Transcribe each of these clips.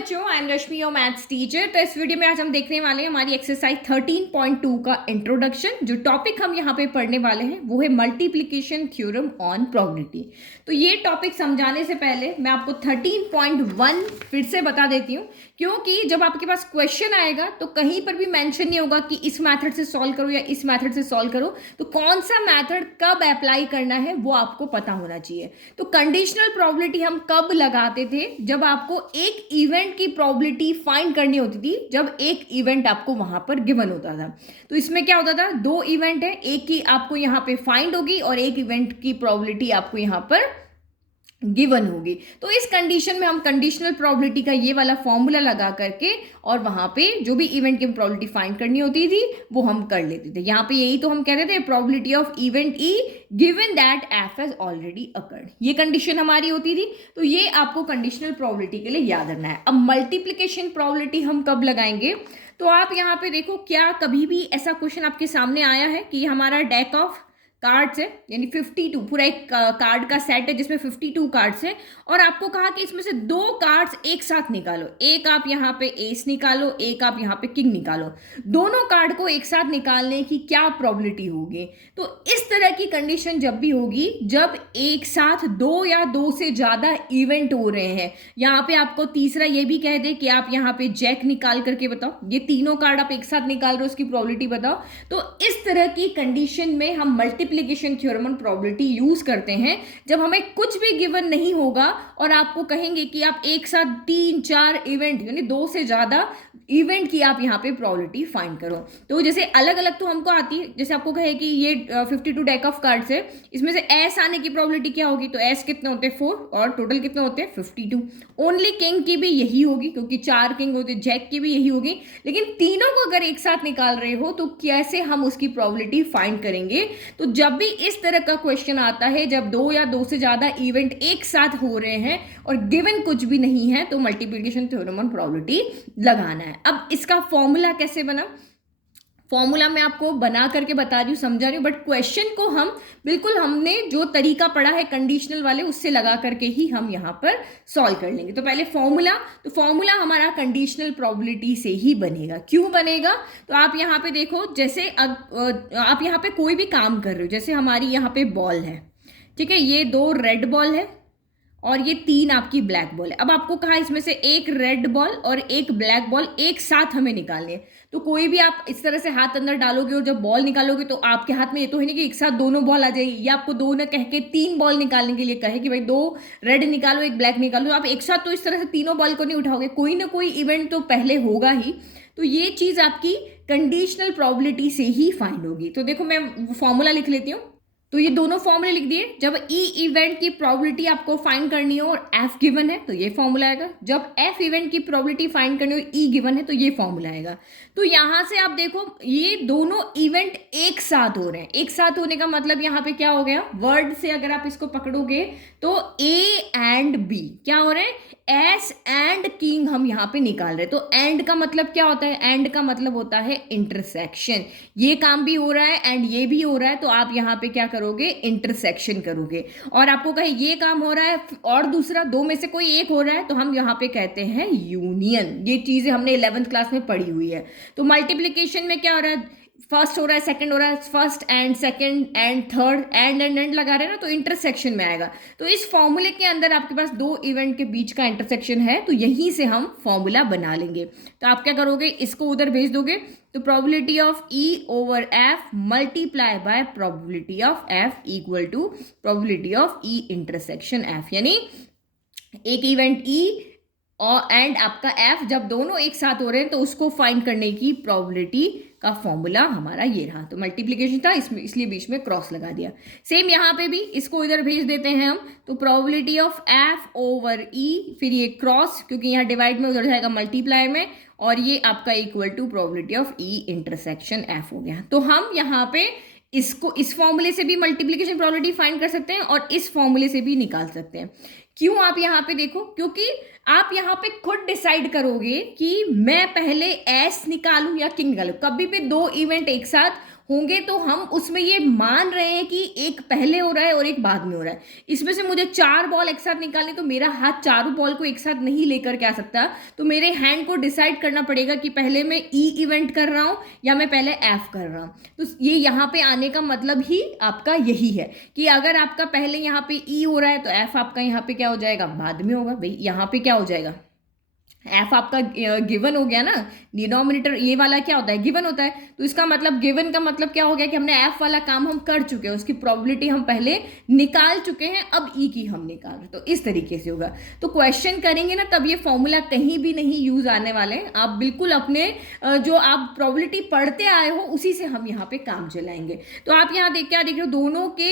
बच्चों, I am Rashmi your maths teacher. तो इस वीडियो में आज हम देखने वाले हैं हमारी एक्सरसाइज 13.2 का इंट्रोडक्शन। जो टॉपिक हम यहाँ पे पढ़ने वाले हैं वो है मल्टीप्लिकेशन थ्योरम ऑन प्रोबेबिलिटी। तो ये टॉपिक समझाने से पहले मैं आपको 13.1 फिर से बता देती हूँ, क्योंकि जब आपके पास क्वेश्चन आएगा तो कहीं पर भी मेंशन नहीं होगा कि इस मेथड से सॉल्व करो या इस मेथड से सॉल्व करो। तो कौन सा मेथड कब अप्लाई करना है वो आपको पता होना चाहिए। तो कंडीशनल प्रोबेबिलिटी हम कब लगाते थे? जब आपको एक इवेंट की प्रोबेबिलिटी फाइंड करनी होती थी, जब एक इवेंट आपको वहां पर गिवन होता था। तो इसमें क्या होता था, दो इवेंट है, एक की आपको यहां पे फाइंड होगी और एक इवेंट की प्रोबेबिलिटी आपको यहां पर गिवन होगी। तो इस कंडीशन में हम कंडीशनल प्रोबेबिलिटी का ये वाला फॉर्मूला लगा करके और वहां पे जो भी इवेंट की प्रोबेबिलिटी फाइंड करनी होती थी वो हम कर लेते थे। यहाँ पे यही तो हम कह रहे थे, probability of event E given that F has already occurred, ये कंडीशन हमारी होती थी। तो ये आपको कंडीशनल प्रोबेबिलिटी के लिए याद रखना है। अब मल्टीप्लीकेशन प्रोबेबिलिटी हम कब लगाएंगे? तो आप यहाँ पे देखो, क्या कभी भी ऐसा क्वेश्चन आपके सामने आया है कि हमारा डेक ऑफ कार्ड्स है, यानी 52, पूरा एक कार्ड का सेट है जिसमें 52 कार्ड्स है, और आपको कहा कि इसमें से दो कार्ड्स एक साथ निकालो। एक आप यहाँ पे एस निकालो, एक आप यहाँ पे किंग निकालो। दोनों कार्ड को एक साथ निकालने की क्या प्रोबेबिलिटी होगी? तो इस तरह की कंडीशन जब भी होगी जब एक साथ दो या दो से ज्यादा इवेंट हो रहे हैं। यहाँ पे आपको तीसरा ये भी कह दे कि आप यहाँ पे जैक निकाल करके बताओ, ये तीनों कार्ड आप एक साथ निकाल रहे हो, उसकी प्रोबेबिलिटी बताओ। तो इस तरह की कंडीशन में हम multiplication theorem on probability use करते हैं जब हमें कुछ भी गिवन नहीं होगा और आपको कहेंगे कि आप एक साथ 3-4 इवेंट, यानी दो से ज्यादा इवेंट की आप यहाँ पे प्रोबेबिलिटी फाइंड करो। तो जैसे अलग अलग तो हमको आती है, जैसे आपको कहे कि ये 52 डेक ऑफ कार्ड्स है, इसमें से एस आने की प्रोबेबिलिटी क्या होगी? तो एस कितने होते हैं? 4, और टोटल कितने होते हैं? 52। ओनली किंग की भी यही होगी, क्योंकि 4 किंग होते, जैक की भी यही होगी। लेकिन तीनों को अगर एक साथ निकाल रहे हो तो कैसे हम उसकी प्रोबेबिलिटी फाइंड करेंगे? तो जब भी इस तरह का क्वेश्चन आता है, जब दो या दो से ज्यादा इवेंट एक साथ हो रहे हैं और गिवन कुछ भी नहीं है, तो मल्टीप्लिकेशन थ्योरम ऑन प्रोबेबिलिटी लगाना है। अब इसका फॉर्मूला कैसे बना? फॉर्मूला मैं आपको बना करके बता रही हूँ, समझा रही हूँ, बट क्वेश्चन को हम बिल्कुल हमने जो तरीका पढ़ा है कंडीशनल वाले उससे लगा करके ही हम यहाँ पर सॉल्व कर लेंगे। तो पहले फॉर्मूला, तो फॉर्मूला हमारा कंडीशनल प्रोबेबिलिटी से ही बनेगा। क्यों बनेगा? तो आप यहाँ पे देखो, जैसे आप यहाँ पे कोई भी काम कर रहे हो, जैसे हमारी यहाँ पे बॉल है, ठीक है, ये 2 रेड बॉल है और ये 3 आपकी ब्लैक बॉल है। अब आपको कहा इसमें से एक रेड बॉल और एक ब्लैक बॉल एक साथ हमें निकालनी है। तो कोई भी आप इस तरह से हाथ अंदर डालोगे और जब बॉल निकालोगे तो आपके हाथ में ये तो है नहीं कि एक साथ दोनों बॉल आ जाएगी, या आपको दो न कह के 3 बॉल निकालने के लिए कहे कि भाई 2 रेड निकालो, एक ब्लैक निकालो। तो आप एक साथ तो इस तरह से तीनों बॉल को नहीं उठाओगे, कोई ना कोई इवेंट तो पहले होगा ही। तो ये चीज आपकी कंडीशनल प्रोबेबिलिटी से ही फाइंड होगी। तो देखो, मैं फॉर्मूला लिख लेती हूँ। तो ये दोनों फॉर्मूले लिख दिए। जब ई इवेंट की प्रोबेबिलिटी आपको फाइंड करनी हो और एफ गिवन है तो ये फॉर्मूला आएगा। जब एफ इवेंट की प्रोबेबिलिटी फाइंड करनी हो, ई गिवन है, तो ये फॉर्मूला आएगा। तो यहां से आप देखो, ये दोनों इवेंट एक साथ हो रहे हैं। एक साथ होने का मतलब यहाँ पे क्या हो गया? वर्ड से अगर आप इसको पकड़ोगे तो ए एंड बी क्या हो रहे हैं? एस एंड किंग हम यहाँ पे निकाल रहे हैं। तो एंड का मतलब क्या होता है? एंड का मतलब होता है इंटरसेक्शन। ये काम भी हो रहा है एंड ये भी हो रहा है, तो आप यहाँ पे क्या करोगे? इंटरसेक्शन करोगे। और आपको कहे ये काम हो रहा है और दूसरा, दो में से कोई एक हो रहा है, तो हम यहाँ पे कहते हैं यूनियन। ये चीजें हमने 11th क्लास में पढ़ी हुई है। तो मल्टीप्लीकेशन में क्या हो रहा है? फर्स्ट हो रहा है, सेकंड हो रहा है, first and second and third, and लगा रहे हैं ना, तो इंटरसेक्शन में आएगा। तो इस फॉर्मूले के अंदर आपके पास दो इवेंट के बीच का इंटरसेक्शन है, तो यहीं से हम फॉर्मूला बना लेंगे। तो आप क्या करोगे? इसको उधर भेज दोगे, तो probability of E over F multiply by probability of F equal to probability of E intersection F, यानी एक इवेंट ई और एंड आपका एफ जब दोनों एक साथ हो रहे हैं तो उसको फाइंड करने की प्रोबेबिलिटी का फॉर्मूला हमारा ये रहा। तो मल्टीप्लिकेशन था, इसमें इसलिए बीच में क्रॉस लगा दिया। सेम यहाँ पे भी इसको इधर भेज देते हैं हम, तो प्रोबेबिलिटी ऑफ एफ ओवर ई, फिर ये क्रॉस, क्योंकि यहाँ डिवाइड में उधर जाएगा मल्टीप्लाई में, और ये आपका equal to probability of E intersection F हो गया। तो हम यहाँ पे इसको इस फॉर्मूले से भी मल्टीप्लिकेशन प्रोबेबिलिटी फाइंड कर सकते हैं और इस फॉर्मूले से भी निकाल सकते हैं। क्यों? आप यहाँ पे देखो, क्योंकि आप यहाँ पे खुद डिसाइड करोगे कि मैं पहले एस निकालूं या किंग निकालूं। कभी भी दो इवेंट एक साथ होंगे तो हम उसमें ये मान रहे हैं कि एक पहले हो रहा है और एक बाद में हो रहा है। इसमें से मुझे 4 बॉल एक साथ निकालनी, तो मेरा हाथ चारों बॉल को एक साथ नहीं लेकर के आ सकता, तो मेरे हैंड को डिसाइड करना पड़ेगा कि पहले मैं ई इवेंट कर रहा हूँ या मैं पहले एफ कर रहा हूँ। तो ये यहाँ पे आने का मतलब ही आपका यही है कि अगर आपका पहले यहाँ पे ई हो रहा है तो एफ आपका यहाँ पे क्या हो जाएगा, बाद में होगा। भाई यहाँ पे क्या हो जाएगा, एफ आपका गिवन हो गया ना, डिनोमिनेटर ये वाला क्या होता है, गिवन होता है। तो इसका मतलब गिवन का मतलब क्या हो गया कि हमने एफ वाला काम हम कर चुके हैं, उसकी प्रोबेबिलिटी हम पहले निकाल चुके हैं, अब ई की हम निकाल रहे। तो इस तरीके से होगा। तो क्वेश्चन करेंगे ना तब ये फॉर्मूला कहीं भी नहीं यूज आने वाले हैं। आप बिल्कुल अपने जो आप प्रोबेबिलिटी पढ़ते आए हो उसी से हम यहाँ पे काम चलाएंगे। तो आप यहाँ क्या देख रहे हो, दोनों के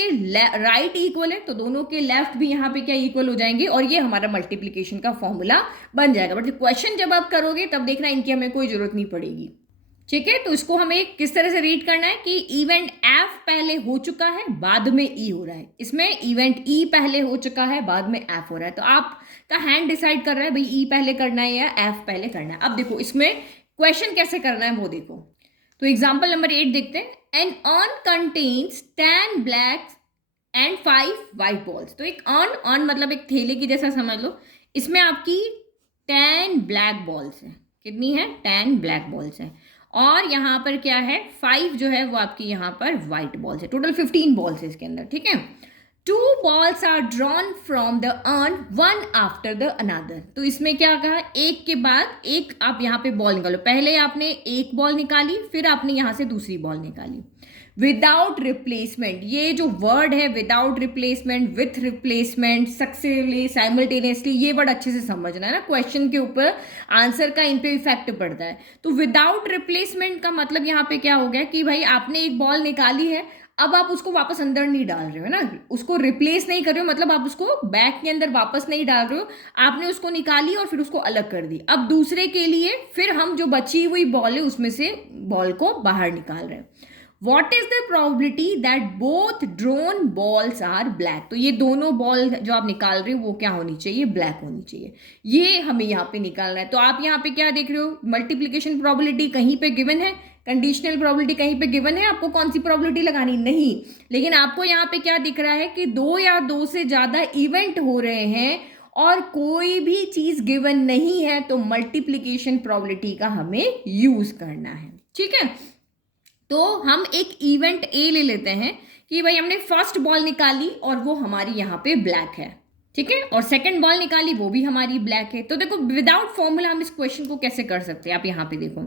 राइट इक्वल है, तो दोनों के लेफ्ट भी यहाँ पे क्या इक्वल हो जाएंगे और ये हमारा मल्टीप्लीकेशन का फॉर्मूला बन जाएगा। बट क्वेश्चन जब आप करोगे तब देखना इनकी हमें कोई जरूरत नहीं पड़ेगी। ठीक है, तो इसको हमें किस तरह से रीड करना है कि इवेंट एफ पहले हो चुका है, बाद में ई हो रहा है। इसमें इवेंट ई पहले हो चुका है, बाद में एफ हो रहा है। तो आपका हैंड डिसाइड कर रहा है भाई ई पहले करना है या एफ पहले करना है। अब देखो इसमें क्वेश्चन कैसे करना है वो देखो। तो एग्जाम्पल नंबर 8 देखते हैं। An urn contains 10 black and 5 white balls. तो एक अर्न मतलब एक थैले की जैसा समझ लो। इसमें आपकी 10 ब्लैक बॉल्स हैं। कितनी है, 10 ब्लैक बॉल्स हैं। और यहाँ पर क्या है, 5 जो है वो आपकी यहाँ पर व्हाइट बॉल्स है। टोटल 15 बॉल्स है इसके अंदर। ठीक है, 2 balls are drawn from the urn one after the another। तो इसमें क्या कहा, एक के बाद एक आप यहाँ पे बॉल निकालो। पहले आपने एक बॉल निकाली, फिर आपने यहाँ से दूसरी बॉल निकाली विदाउट रिप्लेसमेंट। ये जो वर्ड है without replacement, with replacement, successfully, simultaneously, ये वर्ड अच्छे से समझना है ना, क्वेश्चन के ऊपर आंसर का इन पे इफेक्ट पड़ता है। तो विदाउट रिप्लेसमेंट का मतलब यहाँ पे क्या हो गया कि भाई आपने एक बॉल निकाली है, अब आप उसको वापस अंदर नहीं डाल रहे हो ना, उसको रिप्लेस नहीं कर रहे हो, मतलब आप उसको बैग के अंदर वापस नहीं डाल रहे हो, आपने उसको निकाली और फिर उसको अलग कर दी। अब दूसरे के लिए फिर हम जो बची हुई बॉल है उसमें से बॉल को बाहर निकाल रहे हैं। What is the probability that both drawn balls are black? तो ये दोनों बॉल जो आप निकाल रहे हो वो क्या होनी चाहिए, ब्लैक होनी चाहिए। ये हमें यहाँ पे निकालना है। तो आप यहाँ पे क्या देख रहे हो, मल्टीप्लीकेशन प्रोबेबिलिटी कहीं पे गिवन है, कंडीशनल प्रोबेबिलिटी कहीं पे गिवन है, आपको कौन सी प्रोबेबिलिटी लगानी, नहीं। लेकिन आपको यहाँ पे क्या दिख रहा है कि 2 या 2 से ज्यादा इवेंट हो रहे हैं और कोई भी चीज गिवन नहीं है, तो मल्टीप्लीकेशन प्रोबेबिलिटी का हमें यूज करना है। ठीक है, तो हम एक इवेंट ए ले लेते हैं कि भाई हमने फर्स्ट बॉल निकाली और वो हमारी यहाँ पे ब्लैक है। ठीक है, और सेकंड बॉल निकाली वो भी हमारी ब्लैक है। तो देखो विदाउट फॉर्मूला हम इस क्वेश्चन को कैसे कर सकते हैं, आप यहाँ पे देखो।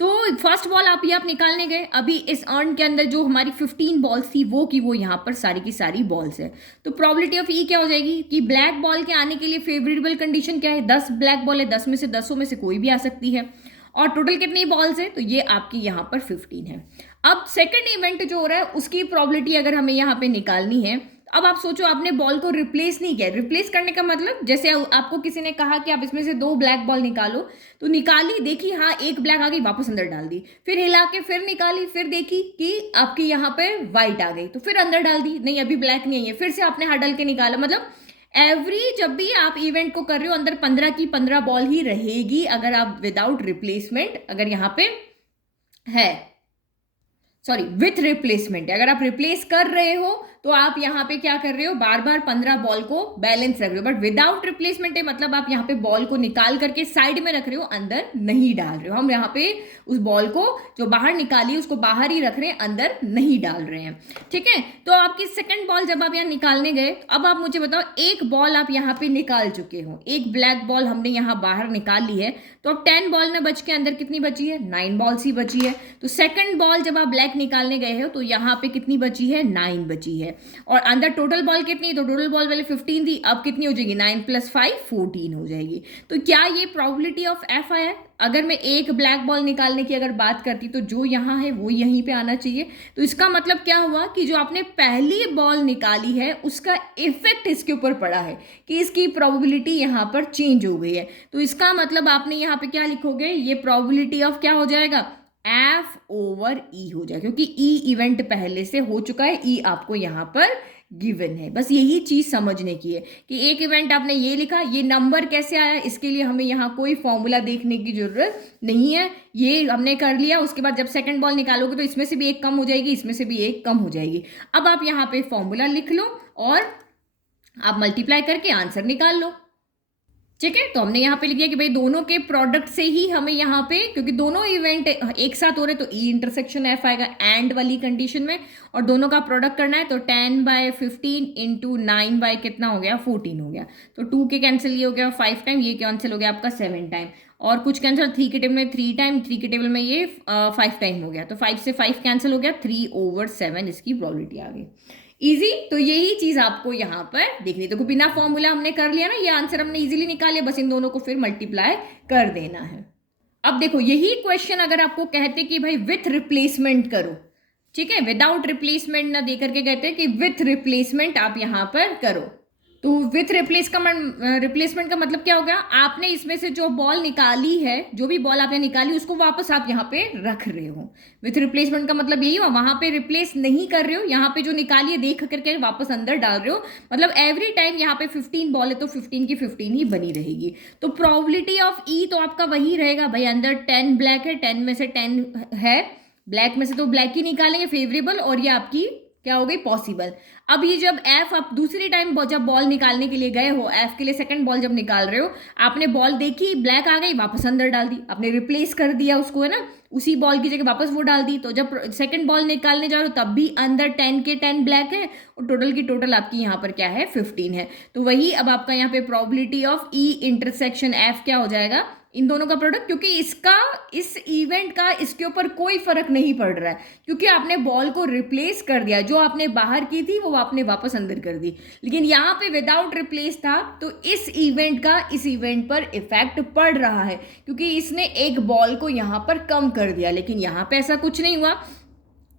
तो फर्स्ट बॉल आप ये आप निकालने गए, अभी इस अर्न के अंदर जो हमारी 15 बॉल्स थी वो की वो यहाँ पर सारी की सारी बॉल्स है। तो प्रोबेबिलिटी ऑफ ई क्या हो जाएगी कि ब्लैक बॉल के आने के लिए फेवरेबल कंडीशन क्या है, 10 ब्लैक बॉल है, 10 में से 10 में से कोई भी आ सकती है। और टोटल कितनी बॉल्स है, तो ये आपकी यहाँ पर 15 है। अब सेकंड इवेंट जो हो रहा है उसकी प्रोबेबिलिटी अगर हमें यहाँ पे निकालनी है, अब आप सोचो आपने बॉल को रिप्लेस नहीं किया। रिप्लेस करने का मतलब जैसे आपको किसी ने कहा कि आप इसमें से 2 ब्लैक बॉल निकालो, तो निकाली, देखी हाँ एक ब्लैक आ गई, वापस अंदर डाल दी, फिर हिला के फिर निकाली, फिर देखी कि आपकी यहाँ पे व्हाइट आ गई, तो फिर अंदर डाल दी, नहीं अभी ब्लैक नहीं है, फिर से आपने हाथ डाल के निकाला। मतलब जब भी आप इवेंट को कर रहे हो अंदर 15 की 15 बॉल ही रहेगी अगर आप विदाउट रिप्लेसमेंट, अगर यहाँ पे है, सॉरी विथ रिप्लेसमेंट, अगर आप रिप्लेस कर रहे हो तो आप यहाँ पे क्या कर रहे हो, बार बार 15 बॉल को बैलेंस रख रहे हो। बट विदाउट रिप्लेसमेंट है मतलब आप यहाँ पे बॉल को निकाल करके साइड में रख रहे हो, अंदर नहीं डाल रहे हो। हम यहाँ पे उस बॉल को जो बाहर निकाली उसको बाहर ही रख रहे हैं, अंदर नहीं डाल रहे हैं। ठीक है, तो आपकी सेकंड बॉल जब आप यहाँ निकालने गए, अब आप मुझे बताओ एक बॉल आप यहाँ पे निकाल चुके हो, एक ब्लैक बॉल हमने यहाँ बाहर निकाल ली है, तो अब 10 बॉल में बच के अंदर कितनी बची है, 9 बॉल्स ही बची है। तो सेकंड बॉल जब आप ब्लैक निकालने गए हो तो यहाँ पे कितनी बची है, 9 बची है। और अंदर टोटल बॉल कितनी, तो टोटल बॉल पहले 15 थी, अब कितनी हो जाएगी, 9 + 5 14 हो जाएगी। तो क्या ये प्रोबेबिलिटी ऑफ एफ आया। अगर मैं एक ब्लैक बॉल निकालने की अगर बात करती तो जो यहाँ है वो यहीं पे आना चाहिए। तो इसका मतलब क्या हुआ कि जो आपने पहली बॉल निकाली है उसका इफेक्ट इसके ऊपर पड़ा है कि इसकी प्रोबेबिलिटी यहाँ पर चेंज हो गई है। तो इसका मतलब आपने यहाँ पे क्या लिखोगे, ये प्रोबेबिलिटी ऑफ क्या हो जाएगा, F/E हो जाएगा, क्योंकि E इवेंट पहले से हो चुका है, E आपको यहाँ पर गिवन है। बस यही चीज समझने की है कि एक इवेंट आपने ये लिखा, ये नंबर कैसे आया, इसके लिए हमें यहाँ कोई फॉर्मूला देखने की जरूरत नहीं है। ये हमने कर लिया, उसके बाद जब सेकंड बॉल निकालोगे तो इसमें से भी एक कम हो जाएगी, इसमें से भी एक कम हो जाएगी। अब आप यहाँ पे फॉर्मूला लिख लो और आप मल्टीप्लाई करके आंसर निकाल लो। ठीक है, तो हमने यहाँ पे लिख दिया कि भाई दोनों के प्रोडक्ट से ही हमें यहाँ पे, क्योंकि दोनों इवेंट एक साथ हो रहे तो ई इंटरसेक्शन एफ आएगा एंड वाली कंडीशन में, और दोनों का प्रोडक्ट करना है तो 10/15 इंटू 9 कितना हो गया 14 हो गया। तो 2 के कैंसिल ये हो गया 5 टाइम, ये कैंसिल हो गया आपका 7 टाइम, और कुछ कैंसिल 3 के टेबल में 3 टाइम, 3 के टेबल में ये 5 टाइम हो गया, तो 5 से 5 कैंसिल हो गया, 3/7 इसकी प्रोबेबिलिटी आ गई। इजी। तो यही चीज आपको यहाँ पर देखनी, तो बिना फॉर्मूला हमने कर लिया ना, ये आंसर हमने इजीली निकाल लिया, बस इन दोनों को फिर मल्टीप्लाई कर देना है। अब देखो यही क्वेश्चन अगर आपको कहते कि भाई विथ रिप्लेसमेंट करो, ठीक है, विदाउट रिप्लेसमेंट ना दे करके कहते कि विथ रिप्लेसमेंट आप यहाँ पर करो, तो विथ रिप्लेसमेंट का मतलब क्या होगा, आपने इसमें से जो बॉल निकाली है, जो भी बॉल आपने निकाली उसको वापस आप यहाँ पे रख रहे हो। विथ रिप्लेसमेंट का मतलब यही हुआ, वहां पे रिप्लेस नहीं कर रहे हो, यहाँ पे जो निकाली है देख करके वापस अंदर डाल रहे हो, मतलब एवरी टाइम यहाँ पे 15 बॉल है तो 15 की 15 ही बनी रहेगी। तो प्रोबेबिलिटी ऑफ ई तो आपका वही रहेगा भाई, अंदर 10 ब्लैक है, 10 में से 10 है, ब्लैक में से तो ब्लैक ही निकालेंगे फेवरेबल, और ये आपकी क्या हो गई पॉसिबल। अब ये जब एफ आप दूसरी टाइम जब बॉल निकालने के लिए गए हो, एफ के लिए सेकंड बॉल जब निकाल रहे हो, आपने बॉल देखी ब्लैक आ गई, वापस अंदर डाल दी, आपने रिप्लेस कर दिया उसको, है ना, उसी बॉल की जगह वापस वो डाल दी। तो जब सेकंड बॉल निकालने जा रहे हो तब भी अंदर 10 के 10 ब्लैक है, और टोटल की टोटल आपकी यहाँ पर क्या है 15 है। तो वही अब आपका यहाँ पे probability of E intersection F क्या हो जाएगा, इन दोनों का प्रोडक्ट, क्योंकि इसका इस इवेंट का इसके ऊपर कोई फर्क नहीं पड़ रहा है, क्योंकि आपने बॉल को रिप्लेस कर दिया, जो आपने बाहर की थी वो आपने वापस अंदर कर दी। लेकिन यहाँ पे विदाउट रिप्लेस था, तो इस इवेंट का इस इवेंट पर इफेक्ट पड़ रहा है, क्योंकि इसने एक बॉल को यहाँ पर कम कर दिया, लेकिन यहाँ पे ऐसा कुछ नहीं हुआ।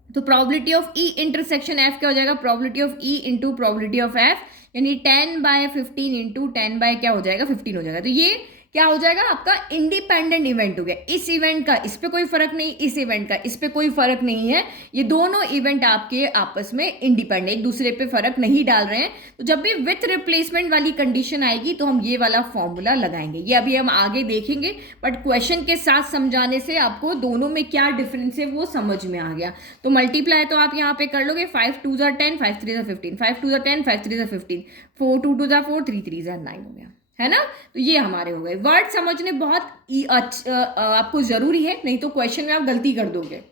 तो probability of E intersection F क्या हो जाएगा, probability of E into probability of F, यानी 10/15 इंटू 10 बाय क्या हो जाएगा 15 हो जाएगा। तो ये क्या हो जाएगा आपका इंडिपेंडेंट इवेंट हो गया, इस इवेंट का इस पे कोई फर्क नहीं, इस इवेंट का इस पे कोई फर्क नहीं है, ये दोनों इवेंट आपके आपस में इंडिपेंडेंट, एक दूसरे पे फर्क नहीं डाल रहे हैं। तो जब भी विथ रिप्लेसमेंट वाली कंडीशन आएगी तो हम ये वाला फॉर्मूला लगाएंगे, ये अभी हम आगे देखेंगे, बट क्वेश्चन के साथ समझाने से आपको दोनों में क्या डिफरेंस है वो समझ में आ गया। तो मल्टीप्लाई तो आप यहाँ पे कर लोगे, 5 2 10, 5 3 15, 5 2 10, 5 3 15, 4 2 2 4, 3 3 9 हो गया, है ना। तो ये हमारे हो गए। वर्ड समझने बहुत आपको जरूरी है, नहीं तो क्वेश्चन में आप गलती कर दोगे।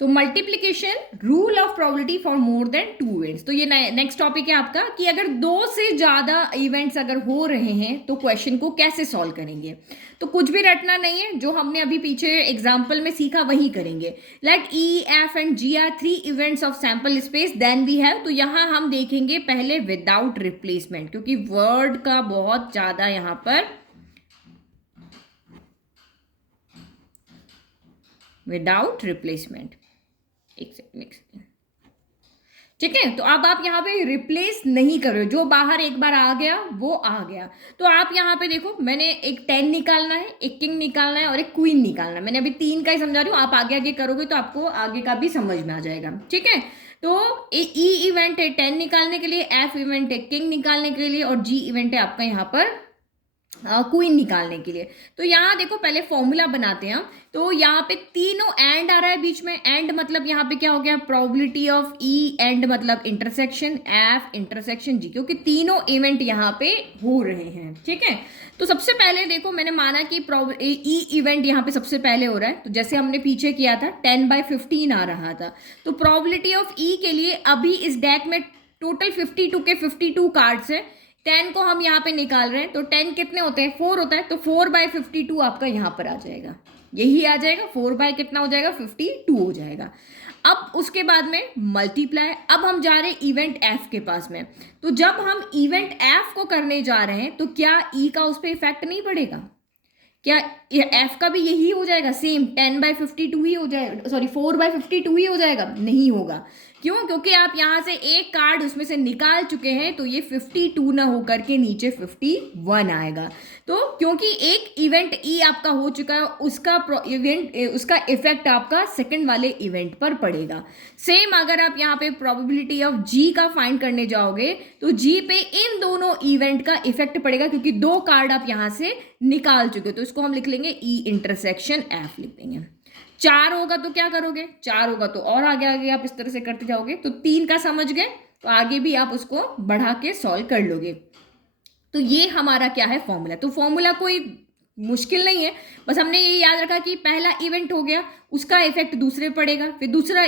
तो multiplication rule of probability for more than 2 events, तो ये नेक्स्ट टॉपिक है आपका कि अगर 2 से ज्यादा इवेंट्स अगर हो रहे हैं तो क्वेश्चन को कैसे सॉल्व करेंगे। तो कुछ भी रटना नहीं है, जो हमने अभी पीछे एग्जाम्पल में सीखा वही करेंगे। Let E F and G are 3 events of sample space, then we have, तो यहाँ हम देखेंगे पहले विदाउट रिप्लेसमेंट, क्योंकि वर्ड का बहुत ज्यादा यहाँ पर विदाउट रिप्लेसमेंट, एक सेकंड, ठीक है। तो अब आप यहाँ पे रिप्लेस नहीं कर रहे हो, जो बाहर एक बार आ गया वो आ गया। तो आप यहाँ पे देखो, मैंने एक 10 निकालना है, एक किंग निकालना है और एक क्वीन निकालना है, मैंने अभी 3 का ही समझा रही हूँ, आप आगे आगे करोगे तो आपको आगे का भी समझ में आ जाएगा, ठीक है। तो ई इवेंट है 10 निकालने के लिए, एफ इवेंट है किंग निकालने के लिए, और जी इवेंट है आपका यहाँ पर क्वीन निकालने के लिए। तो यहाँ देखो पहले फॉर्मूला बनाते हैं हम। तो यहाँ पे तीनों एंड आ रहा है बीच में, एंड मतलब यहाँ पे क्या हो गया, प्रोबेबिलिटी ऑफ ई, एंड मतलब इंटरसेक्शन एफ इंटरसेक्शन जी, क्योंकि तीनों इवेंट यहाँ पे हो रहे हैं, ठीक है। तो सबसे पहले देखो मैंने माना कि ई इवेंट यहाँ पे सबसे पहले हो रहा है, तो जैसे हमने पीछे किया था 10/15 आ रहा था, तो प्रोबेबिलिटी ऑफ ई के लिए अभी इस डेक में टोटल 52 के 52 कार्ड्स है, 10 को हम यहाँ पे निकाल रहे हैं, तो 10 कितने होते हैं 4 होता है, तो 4/52 आपका यहाँ पर आ जाएगा, यही आ जाएगा, 4 बाय कितना हो जाएगा 52 हो जाएगा। अब उसके बाद में मल्टीप्लाई, अब हम जा रहे हैं इवेंट एफ के पास में, तो जब हम इवेंट एफ को करने जा रहे हैं तो क्या ई का उस पर इफेक्ट नहीं पड़ेगा, क्या एफ का भी यही हो जाएगा सेम 10/52 ही हो जाएगा, सॉरी 4/52 ही हो जाएगा, नहीं होगा। क्यों? क्योंकि आप यहाँ से एक कार्ड उसमें से निकाल चुके हैं, तो ये 52 ना होकर के नीचे 51 आएगा। तो क्योंकि एक इवेंट ई आपका हो चुका है, उसका इफेक्ट आपका सेकंड वाले इवेंट पर पड़ेगा। सेम अगर आप यहाँ पे प्रोबेबिलिटी ऑफ जी का फाइंड करने जाओगे तो जी पे इन दोनों इवेंट का इफेक्ट पड़ेगा, क्योंकि दो कार्ड आप यहाँ से निकाल चुके हो। तो इसको हम लिख लेंगे ई इंटरसेक्शन एफ लिख देंगे। 4 होगा तो क्या करोगे? 4 होगा तो और आगे आगे आप इस तरह से करते जाओगे। तो 3 का समझ गए, तो आगे भी आप उसको बढ़ा के सॉल्व कर लोगे। तो ये हमारा क्या है? फॉर्मूला। तो फॉर्मूला कोई मुश्किल नहीं है, बस हमने ये याद रखा कि पहला इवेंट हो गया, उसका इफेक्ट दूसरे पड़ेगा, फिर दूसरा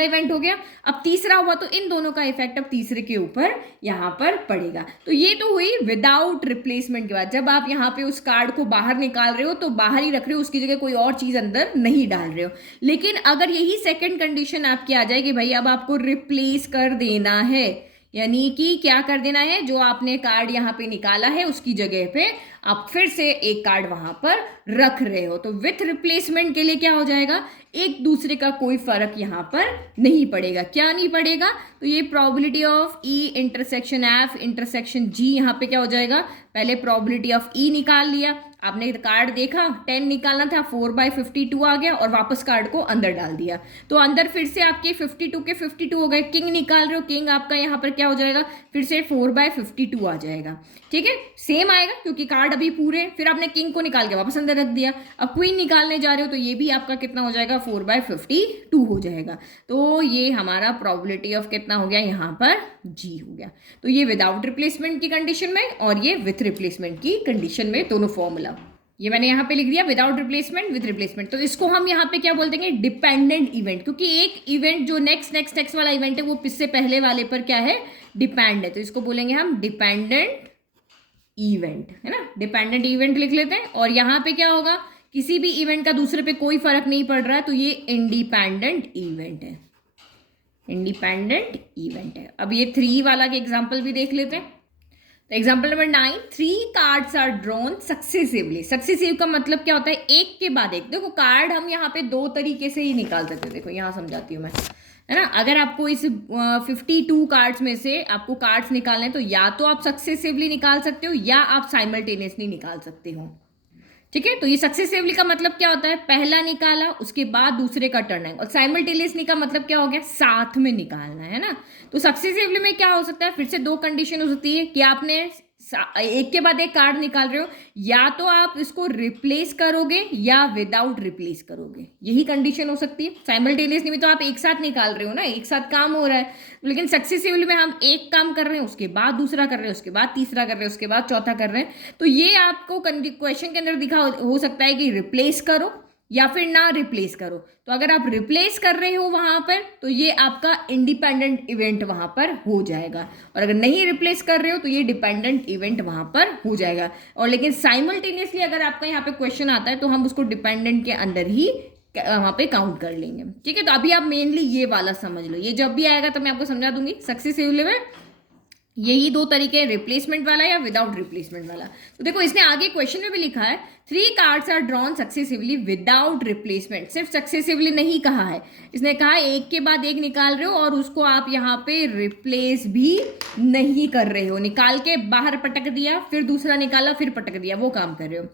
इवेंट हो गया, अब तीसरा हुआ तो इन दोनों का इफेक्ट अब तीसरे के ऊपर यहाँ पर पड़ेगा। तो ये तो हुई विदाउट रिप्लेसमेंट के बाद। जब आप यहाँ पे उस कार्ड को बाहर निकाल रहे हो तो बाहर ही रख रहे हो, उसकी जगह कोई और चीज अंदर नहीं डाल रहे हो। लेकिन अगर यही सेकेंड कंडीशन आपकी आ जाए कि भाई अब आपको रिप्लेस कर देना है, यानी कि क्या कर देना है, जो आपने कार्ड यहाँ पे निकाला है उसकी जगह पे आप फिर से एक कार्ड वहां पर रख रहे हो, तो विथ रिप्लेसमेंट के लिए क्या हो जाएगा? एक दूसरे का कोई फर्क यहाँ पर नहीं पड़ेगा। क्या नहीं पड़ेगा? तो ये probability of E intersection F intersection G यहाँ पे क्या हो जाएगा? पहले प्रोबेबिलिटी ऑफ ई निकाल लिया, आपने कार्ड देखा 10 निकालना था, 4/52 आ गया और वापस कार्ड को अंदर डाल दिया। तो अंदर फिर से आपके 52 के 52 हो गए। किंग निकाल रहे हो, किंग आपका यहाँ पर क्या हो जाएगा? फिर से 4/52 आ जाएगा। ठीक है, सेम आएगा क्योंकि कार्ड अभी पूरे। फिर आपने किंग को निकाल के वापस अंदर रख दिया, अब क्वीन निकालने जा रहे हो तो ये भी आपका कितना हो जाएगा? 4/52 हो जाएगा। तो ये हमारा प्रोबेबिलिटी ऑफ कितना हो गया? यहाँ पर जी हो गया। तो ये विदाउट रिप्लेसमेंट की कंडीशन में और ये विथ रिप्लेसमेंट की कंडीशन में, दोनों फॉर्मूला ये मैंने यहाँ पे लिख दिया, विदाउट रिप्लेसमेंट विद रिप्लेसमेंट। तो इसको हम यहाँ पे क्या बोल देंगे? डिपेंडेंट इवेंट, क्योंकि एक इवेंट जो नेक्स्ट वाला इवेंट है वो इससे पहले वाले पर क्या है? डिपेंड है। तो इसको बोलेंगे हम डिपेंडेंट इवेंट, है ना? डिपेंडेंट इवेंट लिख लेते हैं। और यहाँ पे क्या होगा? किसी भी इवेंट का दूसरे पे कोई फर्क नहीं पड़ रहा है, तो ये इंडिपेंडेंट इवेंट है। इंडिपेंडेंट इवेंट है। अब ये 3 वाला के एग्जाम्पल भी देख लेते हैं। तो example number 9, 3 cards are drawn successively. Successive का मतलब क्या होता है? एक के बाद एक। देखो कार्ड हम यहाँ पे 2 तरीके से ही निकाल सकते हैं। देखो यहाँ समझाती हूँ मैं, है ना? अगर आपको इस 52 कार्ड्स में से आपको कार्ड्स निकालने हैं तो या तो आप सक्सेसिवली निकाल सकते हो या आप साइमल्टेनियसली निकाल सकते हो। ठीक है, तो ये सक्सेसिवली का मतलब क्या होता है? पहला निकाला उसके बाद दूसरे का टर्न है। और साइमल्टेनियसली का मतलब क्या हो गया? साथ में निकालना है ना? तो सक्सेसिवली में क्या हो सकता है? फिर से 2 कंडीशन हो सकती है कि आपने एक के बाद एक कार्ड निकाल रहे हो, या तो आप इसको रिप्लेस करोगे या विदाउट रिप्लेस करोगे, यही कंडीशन हो सकती है। साइमल्टेनियसली में तो आप एक साथ निकाल रहे हो ना, एक साथ काम हो रहा है। लेकिन सक्सेसिवली में हम एक काम कर रहे हैं, उसके बाद दूसरा कर रहे हैं, उसके बाद तीसरा कर रहे हैं, उसके बाद चौथा कर रहे हैं। तो ये आपको क्वेश्चन के अंदर दिखा हो सकता है कि रिप्लेस करो या फिर ना रिप्लेस करो। तो अगर आप रिप्लेस कर रहे हो वहां पर तो ये आपका इंडिपेंडेंट इवेंट वहां पर हो जाएगा, और अगर नहीं रिप्लेस कर रहे हो तो ये डिपेंडेंट इवेंट वहां पर हो जाएगा। और लेकिन साइमल्टेनियसली अगर आपका यहाँ पे क्वेश्चन आता है तो हम उसको डिपेंडेंट के अंदर ही वहां पे काउंट कर लेंगे। ठीक है, तो अभी आप मेनली ये वाला समझ लो, ये जब भी आएगा तो मैं आपको समझा दूंगी। सक्सेसिवली में यही 2 तरीके, रिप्लेसमेंट वाला या विदाउट रिप्लेसमेंट वाला। तो देखो इसने आगे क्वेश्चन में भी लिखा है 3 cards are drawn successively without replacement. सिर्फ सक्सेसिवली नहीं कहा है, इसने कहा एक के बाद एक निकाल रहे हो और उसको आप यहाँ पे रिप्लेस भी नहीं कर रहे हो। निकाल के बाहर पटक दिया, फिर दूसरा निकाला, फिर पटक दिया, वो काम कर रहे हो।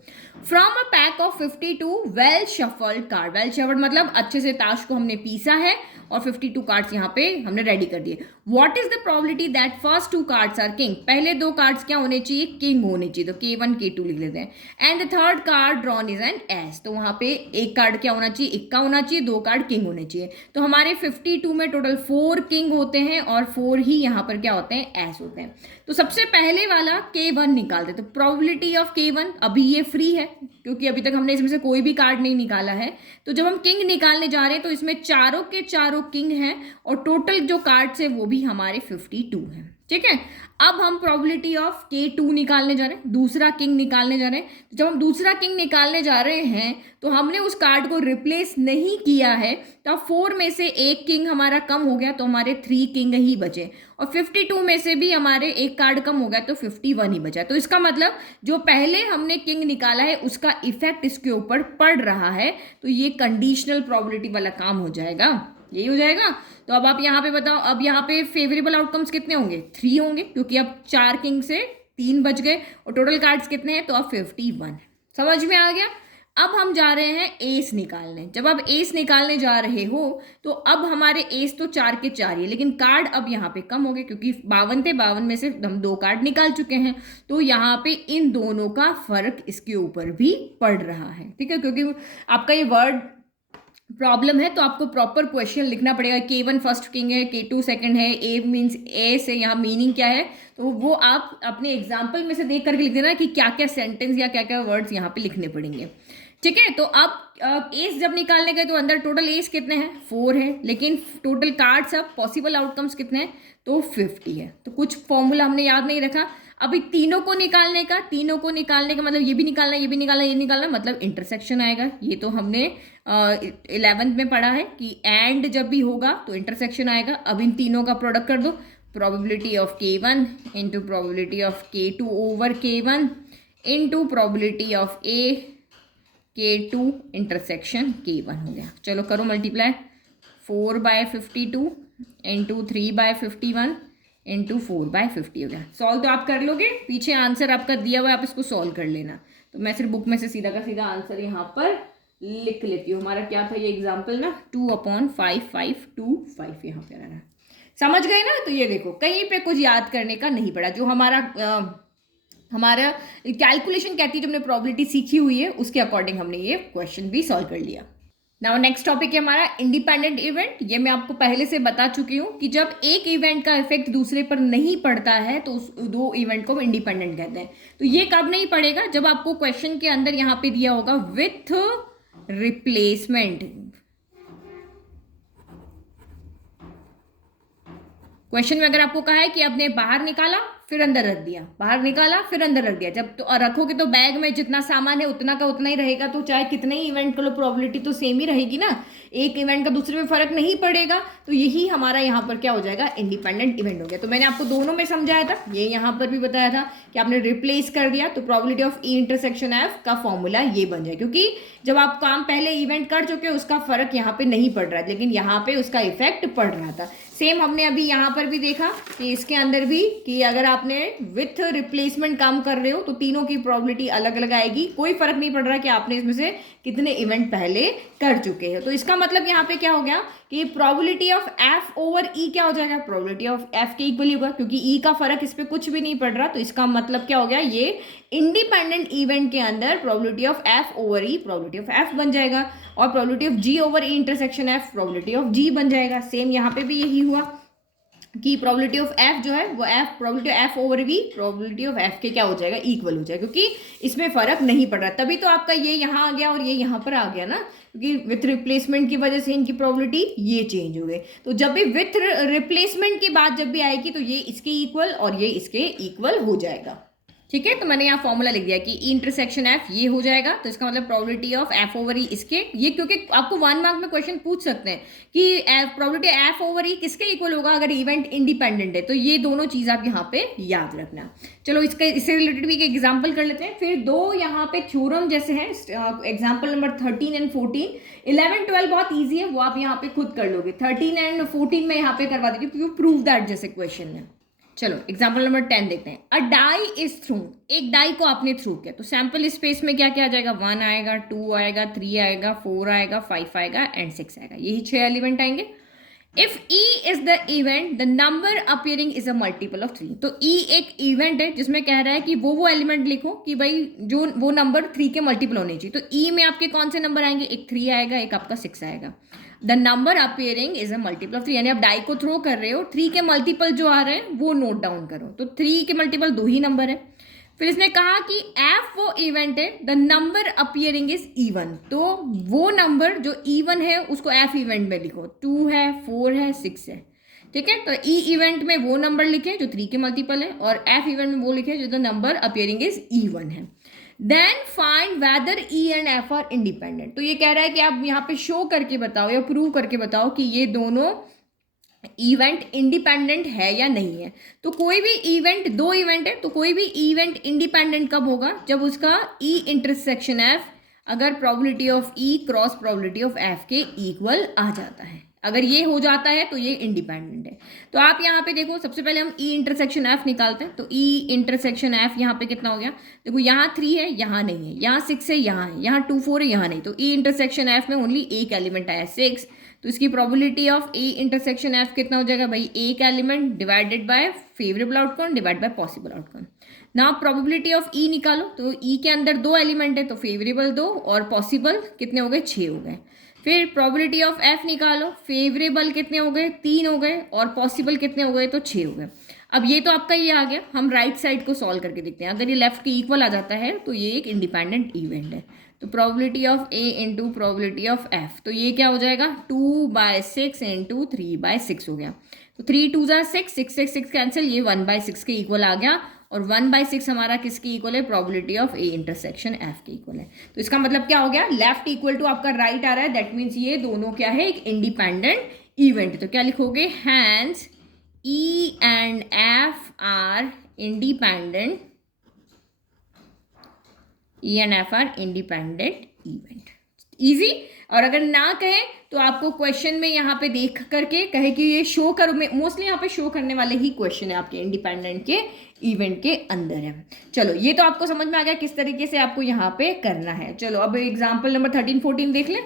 From a pack of 52 well shuffled card. Well shuffled मतलब अच्छे से ताश को हमने पीसा है और 52 कार्ड्स यहाँ पे हमने रेडी कर दिए। What is the probability that first 2 cards are king. पहले 2 कार्ड्स क्या होने चाहिए? किंग होने चाहिए। तो K1 K2 लिख लेते हैं। And the third card drawn is an S. तो वहां पे एक कार्ड क्या होना चाहिए? इक्का होना चाहिए, 2 कार्ड किंग होने चाहिए। तो हमारे 52 में टोटल 4 किंग होते हैं और 4 ही यहाँ पर क्या होते हैं? एस होते हैं। तो सबसे पहले वाला K1 निकालते। तो प्रोबेबिलिटी ऑफ K1 अभी ये फ्री है क्योंकि अभी तक हमने इसमें से कोई भी कार्ड नहीं निकाला है। तो जब हम किंग निकालने जा रहे हैं तो इसमें चारों के चारों किंग हैं और टोटल जो कार्ड्स है वो भी हमारे 52 हैं। ठीक है, अब हम प्रोबेबिलिटी ऑफ K2 निकालने जा रहे हैं, दूसरा किंग निकालने जा रहे हैं। तो जब हम दूसरा किंग निकालने जा रहे हैं तो हमने उस कार्ड को रिप्लेस नहीं किया है, तो अब 4 में से एक किंग हमारा कम हो गया तो हमारे 3 किंग ही बचे, और 52 में से भी हमारे एक कार्ड कम हो गया तो 51 ही बचा। तो इसका मतलब जो पहले हमने किंग निकाला है उसका इफेक्ट इसके ऊपर पड़ रहा है, तो ये कंडीशनल प्रोबेबिलिटी वाला काम हो जाएगा। यही हो जाएगा। तो अब आप यहाँ पे बताओ, अब यहाँ पे फेवरेबल आउटकम्स कितने होंगे, 3 होंगे, क्योंकि अब 4 किंग से 3 बच गए और टोटल कार्ड्स कितने हैं, तो अब 51। समझ में आ गया। अब हम जा रहे हैं एस निकालने। जब आप एस निकालने जा रहे हो तो अब हमारे एस तो 4 के 4 ही है, लेकिन कार्ड अब यहाँ पे कम हो गए, क्योंकि 52 थे, 52 में से हम 2 कार्ड निकाल चुके हैं। तो यहाँ पे इन दोनों का फर्क इसके ऊपर भी पड़ रहा है, ठीक है, क्योंकि आपका ये वर्ड प्रॉब्लम है तो आपको प्रॉपर क्वेश्चन लिखना पड़ेगा। K1 फर्स्ट किंग है, K2 सेकंड है, ए मीन्स ए से यहाँ मीनिंग क्या है, तो वो आप अपने एग्जाम्पल में से देख करके लिख देना कि क्या क्या सेंटेंस या क्या क्या वर्ड्स यहाँ पे लिखने पड़ेंगे, ठीक है। तो अब एस जब निकालने गए तो अंदर टोटल एस कितने हैं, 4 है, लेकिन टोटल कार्ड्स अब पॉसिबल आउटकम्स कितने हैं, तो 50 है। तो कुछ फॉर्मूला हमने याद नहीं रखा। अभी तीनों को निकालने का मतलब ये भी निकालना, ये भी निकालना, ये निकालना, मतलब इंटरसेक्शन आएगा। ये तो हमने 11th में पढ़ा है कि एंड जब भी होगा तो इंटरसेक्शन आएगा। अब इन तीनों का प्रोडक्ट कर दो, probability of K1 into probability of K2 over K1 into probability of K2 intersection K1 हो गया। चलो करो मल्टीप्लाई, 4/52 इंटू 3/51 इंटू 4/50 हो गया। सॉल्व तो आप कर लोगे, पीछे आंसर आपका दिया हुआ है, आप इसको सॉल्व कर लेना। तो मैं सिर्फ बुक में से सीधा का सीधा आंसर यहाँ पर लिख लेती हूँ। हमारा क्या था ये एग्जाम्पल ना, 2/5525 यहाँ पे रहा। समझ गए ना। तो ये देखो कहीं पे कुछ याद करने का नहीं पड़ा, जो हमारा कैलकुलेशन कहती है, जो हमने प्रोबेबिलिटी सीखी हुई है उसके अकॉर्डिंग हमने ये क्वेश्चन भी सॉल्व कर लिया। नाउ नेक्स्ट टॉपिक है हमारा इंडिपेंडेंट इवेंट। ये मैं आपको पहले से बता चुकी हूँ कि जब एक इवेंट का इफेक्ट दूसरे पर नहीं पड़ता है तो उस 2 इवेंट को इंडिपेंडेंट कहते हैं। तो ये कब नहीं पड़ेगा, जब आपको क्वेश्चन के अंदर यहाँ पे दिया होगा विथ रिप्लेसमेंट। क्वेश्चन में अगर आपको कहा है कि आपने बाहर निकाला फिर अंदर रख दिया, बाहर निकाला फिर अंदर रख दिया, जब तो रखोगे तो बैग में जितना सामान है उतना का उतना ही रहेगा, तो चाहे कितने ही इवेंट कर लो प्रोबेबिलिटी तो सेम ही रहेगी ना, एक इवेंट का दूसरे में फर्क नहीं पड़ेगा। तो यही हमारा यहाँ पर क्या हो जाएगा, इंडिपेंडेंट इवेंट हो गया। तो मैंने आपको दोनों में समझाया था, ये यहाँ पर भी बताया था कि आपने रिप्लेस कर दिया तो probability of E intersection F का फॉर्मूला ये बन जाए, क्योंकि जब आप काम पहले इवेंट कर चुके हो उसका फर्क यहाँ पे नहीं पड़ रहा है, लेकिन यहाँ पे उसका इफेक्ट पड़ रहा था। सेम हमने अभी यहाँ पर भी देखा कि इसके अंदर भी कि अगर आपने विथ रिप्लेसमेंट काम कर रहे हो तो तीनों की प्रोबेबिलिटी अलग अलग आएगी, कोई फर्क नहीं पड़ रहा कि आपने इसमें से कितने इवेंट पहले कर चुके हो। तो इसका मतलब यहाँ पे क्या हो गया कि प्रोबेबिलिटी ऑफ एफ ओवर ई क्या हो जाएगा, प्रोबेबिलिटी ऑफ एफ के इक्वल ही होगा, क्योंकि ई का फर्क इस पर कुछ भी नहीं पड़ रहा। तो इसका मतलब क्या हो गया, ये इंडिपेंडेंट इवेंट के अंदर probability of F over E probability of F बन जाएगा, और probability of G over E intersection F probability of G बन जाएगा। सेम यहाँ पे भी यही हुआ कि प्रोबेबिलिटी ऑफ एफ जो है वो F probability F over V probability of F के क्या हो जाएगा, इक्वल हो जाएगा, क्योंकि इसमें फर्क नहीं पड़ रहा। तभी तो आपका ये यहाँ आ गया और ये यहाँ पर आ गया ना, क्योंकि विथ रिप्लेसमेंट की वजह से इनकी प्रोबेबिलिटी ये चेंज हो गई। तो जब भी विथ रिप्लेसमेंट की बात जब भी आएगी तो ये इसके इक्वल और ये इसके इक्वल हो जाएगा, ठीक है। तो मैंने यहाँ फॉर्मूला लिख दिया कि ई इंटरसेक्शन एफ ये हो जाएगा, तो इसका मतलब प्रोबेबिलिटी ऑफ एफ ओवर ई इसके, ये क्योंकि आपको 1 मार्क में क्वेश्चन पूछ सकते हैं कि प्रोबेबिलिटी एफ ओवर ई किसके इक्वल होगा अगर इवेंट इंडिपेंडेंट है, तो ये दोनों चीज आप यहाँ पे याद रखना। चलो इससे रिलेटेड भी एक एग्जाम्पल कर लेते हैं। फिर 2 यहाँ पे थ्योरम जैसे हैं, एग्जाम्पल नंबर 13 एंड 14, 11 12 बहुत ईजी है, वो आप यहाँ पे खुद कर लोगे। 13 एंड 14 में यहाँ पे करवा देती हूँ क्योंकि प्रूव दैट जैसे क्वेश्चन है। चलो एग्जाम्पल नंबर 10 देखते हैं। अ डाई इज थ्रू, एक डाई को आपने थ्रू किया तो सैंपल स्पेस में क्या क्या आ जाएगा, 1 आएगा, 2 आएगा, 3 आएगा, 4 आएगा, 5 आएगा एंड 6 आएगा, यही 6 एलिमेंट आएंगे। If E is the event the number appearing is a multiple of 3, तो ई एक इवेंट है जिसमें कह रहा है कि वो एलिमेंट लिखो कि भाई जो वो नंबर 3 के मल्टीपल होने चाहिए। तो ई में आपके कौन से नंबर आएंगे, एक 3 आएगा, एक आपका 6 आएगा। The number appearing is a multiple of 3, यानी आप डाई को थ्रो कर रहे हो, 3 के मल्टीपल जो आ रहे हैं वो नोट डाउन करो। तो 3 के मल्टीपल 2 ही नंबर है। फिर इसने कहा कि एफ वो इवेंट है the number appearing is even, तो वो नंबर जो इवन है उसको एफ इवेंट में लिखो, 2 है, 4 है, 6 है, ठीक है। तो ई इवेंट में वो नंबर लिखे जो 3 के मल्टीपल है, और एफ इवेंट में वो लिखे जो the number appearing is even है। Then find whether E and F are independent, तो ये कह रहा है कि आप यहाँ पे शो करके बताओ या प्रूव करके बताओ कि ये दोनों इवेंट इंडिपेंडेंट है या नहीं है। तो कोई भी इवेंट, 2 इवेंट है तो कोई भी इवेंट इंडिपेंडेंट कब होगा, जब उसका ई इंटरसेक्शन एफ अगर probability of E cross probability of F के इक्वल आ जाता है। अगर ये हो जाता है तो ये इंडिपेंडेंट है। तो आप यहाँ पे देखो, सबसे पहले हम ई इंटरसेक्शन एफ निकालते हैं। तो ई इंटरसेक्शन एफ यहाँ पे कितना हो गया, देखो यहाँ 3 है, यहाँ नहीं है, यहाँ 6 है, यहाँ है, यहाँ 2 4 है, यहाँ नहीं। तो ई इंटरसेक्शन एफ में ओनली एक एलिमेंट आया 6। तो इसकी probability of E intersection F कितना हो जाएगा भाई, एक element divided by favourable outcome divide by possible outcome. ना प्रोबेबिलिटी ऑफ ई निकालो, तो ई के अंदर 2 एलिमेंट है, तो फेवरेबल 2 और पॉसिबल कितने हो गए, 6 हो गए। फिर प्रोबेबिलिटी ऑफ एफ निकालो, फेवरेबल कितने हो गए, 3 हो गए, और पॉसिबल कितने हो गए, तो 6 हो गए। अब ये तो आपका ये आ गया, हम राइट साइड को सॉल्व करके देखते हैं। अगर ये लेफ्ट के इक्वल आ जाता है तो ये एक इंडिपेंडेंट इवेंट है। तो probability of A into probability of F, तो ये क्या हो जाएगा, 2/6 इंटू 3/6 हो गया। तो 3 2 6, 6 6 कैंसिल, ये 1/6 के इक्वल आ गया। और 1/6 हमारा किसके इक्वल है, probability of A intersection F के इक्वल है। तो इसका मतलब क्या हो गया, लेफ्ट इक्वल टू आपका राइट आ रहा है, दैट मीन्स ये दोनों क्या है, एक इंडिपेंडेंट इवेंट। तो क्या लिखोगे, hence E and F are independent, E and F are independent event. Easy. और अगर ना कहे तो आपको क्वेश्चन में यहाँ पे देख करके कहे कि ये शो करो, मोस्टली यहाँ पे शो करने वाले ही क्वेश्चन है आपके इंडिपेंडेंट के इवेंट के अंदर है। चलो ये तो आपको समझ में आ गया किस तरीके से आपको यहाँ पे करना है। चलो अब एग्जाम्पल नंबर 13 14 देख लें।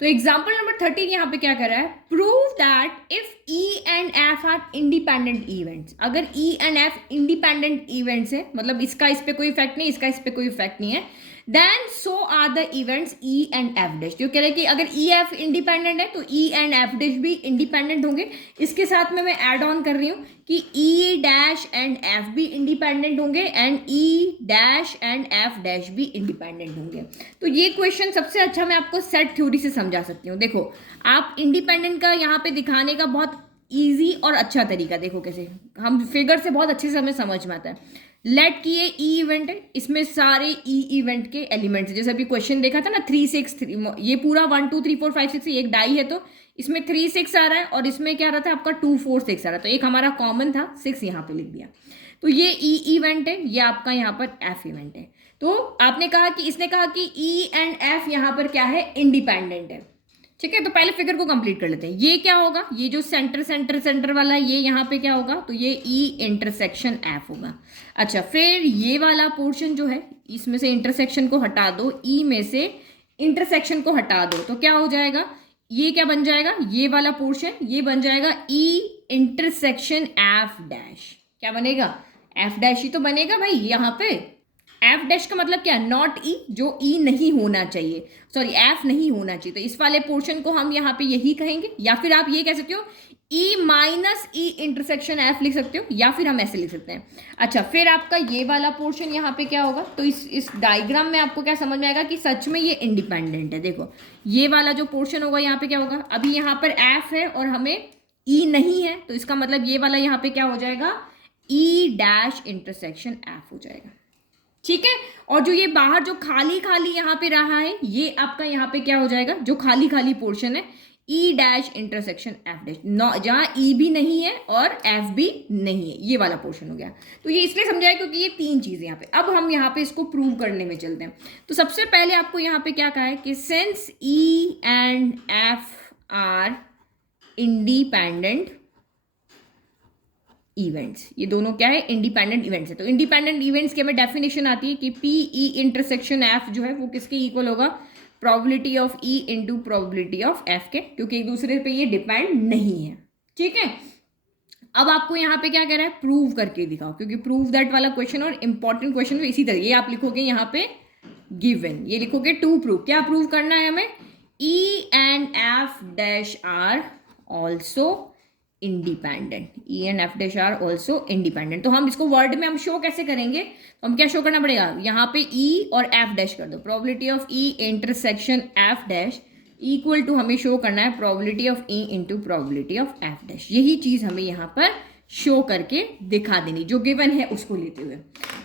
तो एग्जाम्पल नंबर 13 यहाँ पे क्या कर रहा है, prove that if E and F are independent events. अगर E and F independent events है, मतलब इसका इस पे कोई इफेक्ट नहीं, इसका इस पे कोई इफेक्ट नहीं है, then so are the events E and F dash. जो कह रहे हैं कि अगर ई एफ इंडिपेंडेंट है तो ई एंड एफ डैश भी इंडिपेंडेंट होंगे। इसके साथ में मैं ऐड ऑन कर रही हूँ कि ई डैश एंड एफ भी इंडिपेंडेंट होंगे and E dash and F dash भी इंडिपेंडेंट होंगे। तो ये क्वेश्चन सबसे अच्छा मैं आपको सेट थ्योरी से समझा सकती हूँ। देखो आप इंडिपेंडेंट का यहाँ पे दिखाने का बहुत ईजी और अच्छा तरीका देखो कैसे, हम फिगर से बहुत अच्छे से हमें समझ में आता है। लेट की ये ई इवेंट है, इसमें सारे ई इवेंट के एलिमेंट्स है। जैसे अभी क्वेश्चन देखा था ना 3 6 3, ये पूरा 1 2 3 4 5 6, एक डाई है तो इसमें 3 6 आ रहा है और इसमें क्या आ रहा था आपका 2 4 6 आ रहा था। तो एक हमारा कॉमन था, 6 यहाँ पे लिख दिया। तो ये ई इवेंट है, ये आपका यहाँ पर एफ इवेंट है। तो आपने कहा कि, इसने कहा कि ई एंड एफ यहाँ पर क्या है, इंडिपेंडेंट है। ठीक है, तो पहले फिगर को कंप्लीट कर लेते हैं। ये क्या होगा, ये जो सेंटर सेंटर सेंटर वाला है, ये यहाँ पे क्या होगा, तो ये ई इंटरसेक्शन एफ होगा। अच्छा, फिर ये वाला पोर्शन जो है, इसमें से इंटरसेक्शन को हटा दो, ई में से इंटरसेक्शन को हटा दो, तो क्या हो जाएगा, ये क्या बन जाएगा, ये वाला पोर्शन ये बन जाएगा ई इंटरसेक्शन एफ डैश। क्या बनेगा, एफ डैश ही तो बनेगा भाई। यहाँ पे एफ डैश का मतलब क्या है, नॉट ई, जो ई नहीं होना चाहिए, सॉरी एफ नहीं होना चाहिए। तो इस वाले पोर्शन को हम यहाँ पे यही कहेंगे, या फिर आप ये कह सकते हो ई माइनस ई इंटरसेक्शन एफ लिख सकते हो, या फिर हम ऐसे लिख सकते हैं। अच्छा, फिर आपका ये वाला पोर्शन यहाँ पे क्या होगा, तो इस डायग्राम में आपको क्या समझ में आएगा कि सच में ये इंडिपेंडेंट है। देखो ये वाला जो पोर्शन होगा यहाँ पे क्या होगा, अभी यहाँ पर एफ है और हमें ई नहीं है, तो इसका मतलब ये वाला यहाँ पे क्या हो जाएगा, ई डैश इंटरसेक्शन एफ हो जाएगा। ठीक है, और जो ये बाहर जो खाली खाली यहाँ पे रहा है, ये आपका यहाँ पे क्या हो जाएगा, जो खाली खाली पोर्शन है, ई डैश इंटरसेक्शन एफ डैश, जहाँ ई भी नहीं है और एफ भी नहीं है, ये वाला पोर्शन हो गया। तो ये इसलिए समझाया क्योंकि ये 3 चीजें यहाँ पे। अब हम यहाँ पे इसको प्रूव करने में चलते हैं। तो सबसे पहले आपको यहाँ पे क्या कहा है कि since E and F are independent events, ये दोनों क्या है, इंडिपेंडेंट इवेंट्स है। तो इंडिपेंडेंट इवेंट्स की हमें डेफिनेशन आती है कि पी ई इंटरसेक्शन एफ जो है वो किसके इक्वल होगा, probability of E into probability of F के, क्योंकि एक दूसरे पे ये डिपेंड नहीं है। ठीक है, अब आपको यहाँ पे क्या कह रहा है, प्रूव करके दिखाओ, क्योंकि प्रूव दैट वाला क्वेश्चन और इंपॉर्टेंट क्वेश्चन में इसी तरह ये आप लिखोगे यहाँ पे गिवन, ये लिखोगे टू प्रूव। क्या प्रूव करना है हमें, E and F dash are also independent, E and F dash are also independent. तो हम इसको वर्ड में हम शो कैसे करेंगे, तो हम क्या शो करना पड़ेगा, यहाँ पे ई और एफ डैश कर दो, probability of E intersection F dash equal to हमें शो करना है probability of E into probability of F dash. यही चीज हमें यहाँ पर शो करके दिखा देनी, जो गिवन है उसको लेते हुए।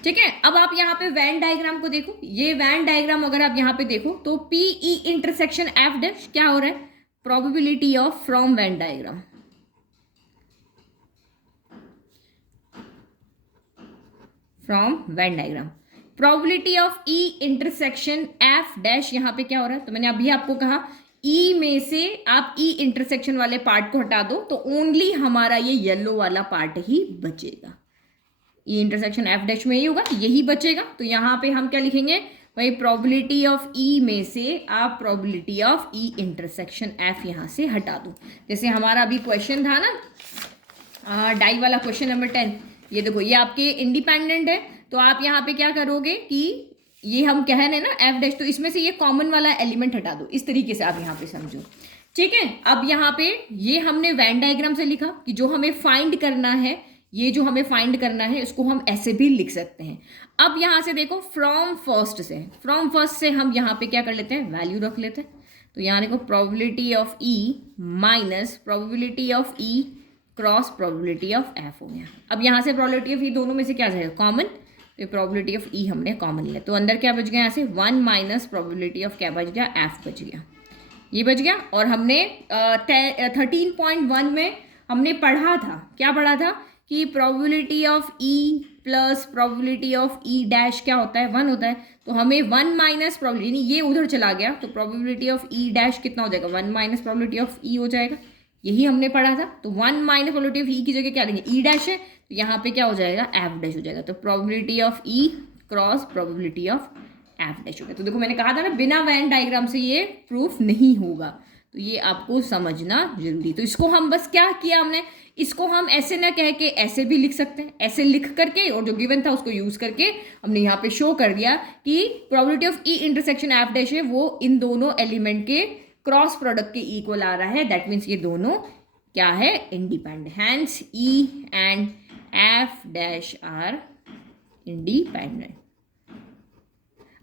ठीक है, अब आप यहाँ पे वैन डायग्राम को देखो, ये वैन डायग्राम अगर आप यहाँ पे देखो तो P E intersection F dash क्या हो रहा है, probability of from Venn diagram, from Venn diagram, probability of E intersection F dash यहाँ पे क्या हो रहा है, तो मैंने अभी आपको कहा ई में से आप ई इंटरसेक्शन वाले पार्ट को हटा दो तो ओनली हमारा ये येलो वाला पार्ट ही बचेगा। ई इंटरसेक्शन एफ डैश में ही होगा, यही बचेगा। तो यहाँ पे हम क्या लिखेंगे भाई, प्रोबेबिलिटी ऑफ ई में से आप probability of E intersection F यहाँ से हटा दो। जैसे हमारा अभी क्वेश्चन था ना डाई वाला क्वेश्चन नंबर 10, ये देखो ये आपके इंडिपेंडेंट है, तो आप यहाँ पे क्या करोगे कि ये हम कह रहे हैं ना एफ डैश, तो इसमें से ये कॉमन वाला एलिमेंट हटा दो। इस तरीके से आप यहाँ पे समझो, ठीक है। अब यहाँ पे ये हमने वेन डायग्राम से लिखा कि जो हमें फाइंड करना है, ये जो हमें फाइंड करना है इसको हम ऐसे भी लिख सकते हैं। अब यहाँ से देखो फ्रॉम फर्स्ट से हम यहाँ पे क्या कर लेते हैं, वैल्यू रख लेते हैं। तो यहाँ देखो probability of E minus probability of E cross probability of F हो गया। अब यहाँ से प्रोबेबिलिटी ऑफ ई दोनों में से क्या जाएगा, कॉमन, तो प्रोबेबिलिटी ऑफ ई हमने कॉमन लिया, तो अंदर क्या बच गया यहाँ से 1 माइनस प्रोबेबिलिटी ऑफ क्या बच गया, एफ बच गया, ये बच गया। और हमने 13.1 में हमने पढ़ा था, क्या पढ़ा था कि probability of E plus probability of E dash क्या होता है, 1 होता है। तो हमें 1 माइनस प्रोबेबिलिटी, यानी ये उधर चला गया तो प्रोबेबिलिटी ऑफ ई डैश कितना हो जाएगा, 1 माइनस प्रोबेबिलिटी ऑफ ई हो जाएगा, यही हमने पढ़ा था। तो 1 माइनस प्रोबेबिलिटी ऑफ ई की जगह क्या लेंगे, ई डैश है, तो यहाँ पे क्या हो जाएगा, एफ डैश हो जाएगा। तो probability of E cross probability of F dash हो गया। तो देखो मैंने कहा था ना बिना वेन डायग्राम से ये प्रूफ नहीं होगा, तो ये आपको समझना जरूरी। तो इसको हम बस क्या किया हमने, इसको हम ऐसे ना कह के ऐसे भी लिख सकते हैं, ऐसे लिख करके और जो गिवन था उसको यूज करके हमने यहाँ पे शो कर दिया कि probability of E intersection F dash है वो इन दोनों एलिमेंट के क्रॉस प्रोडक्ट के इक्वल आ रहा है। दैट मीन्स ये दोनों क्या है, independent, hence E and F dash are independent.